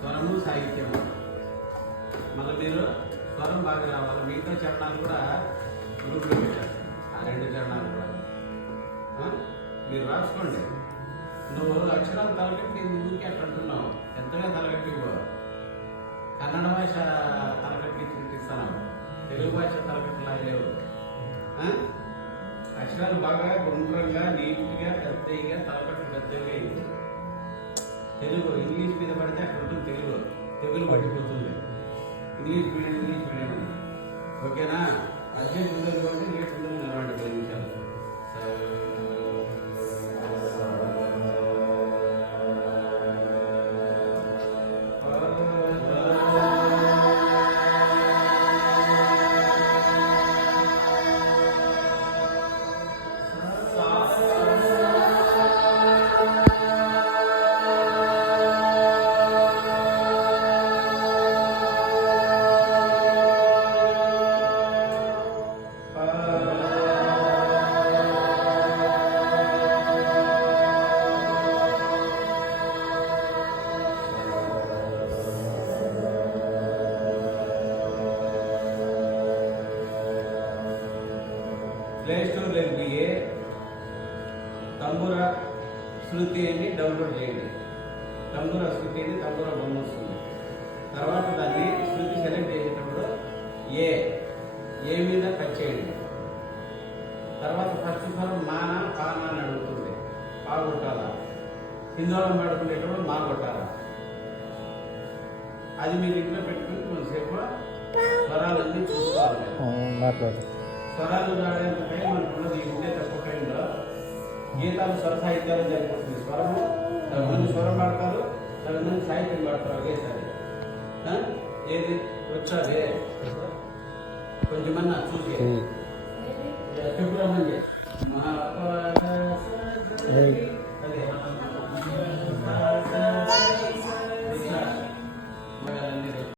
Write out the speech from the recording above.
స్వరము సాహిత్యము. మళ్ళీ మీరు స్వరం బాగా రావాలి. మిగతా చరణాలు కూడా గ్రూప్లో పెట్టారు. ఆ 2 చరణాలు కూడా మీరు రాసుకోండి. నువ్వు అక్షరాలు తలపెట్టి ఊరికి అట్లా అంటున్నావు. ఎంతగా తలపెట్టి కన్నడ భాష తలపెట్టి ఇస్తాను, తెలుగు భాష తలపెట్టలా లేవు. అక్షరాలు బాగా గుండ్రంగా నీట్గా పెద్దగా తలపెట్టి పెద్దగా అయింది. తెలుగు ఇంగ్లీష్ మీద పడితే అక్కడ ఉంటుంది. తెలుగు పడిపోతుంది. ఇంగ్లీష్ మీడియం ఓకేనా? అదే పిల్లలు కాబట్టి లేట్ పిల్లలు నిలబడి 10 నిమిషాలు. ప్లే స్టోర్లో పోయి తంబూర శృతి అని డౌన్లోడ్ చేయండి. తంబూర శృతి అని తంబూర బొమ్మ వస్తుంది. తర్వాత దాన్ని శృతి సెలెక్ట్ చేసేటప్పుడు ఏ మీద టచ్ చేయండి. తర్వాత ఫస్ట్ స్వరం మాన పాన అని అడుగుతుంది. పా కొట్టాలా. హిందోళం పడుకునేటప్పుడు మా కొట్టాలా. అది మీరు ఇంట్లో పెట్టుకుని కొంతసేపు స్వరాలన్నీ చూసుకోవాలి. స్వరాలు రావడానికి టైం అనుకున్నది ఉంటే తక్కువ టైంలో గీతాలు స్వర సాహిత్యాలు జరిగిపోతుంది. స్వరము మంది స్వరం పాడతారు, మంది సాహిత్యం పాడతారు ఒకేసారి. ఏది వచ్చాదే కొంచెమన్నా చూసి చెప్పురామని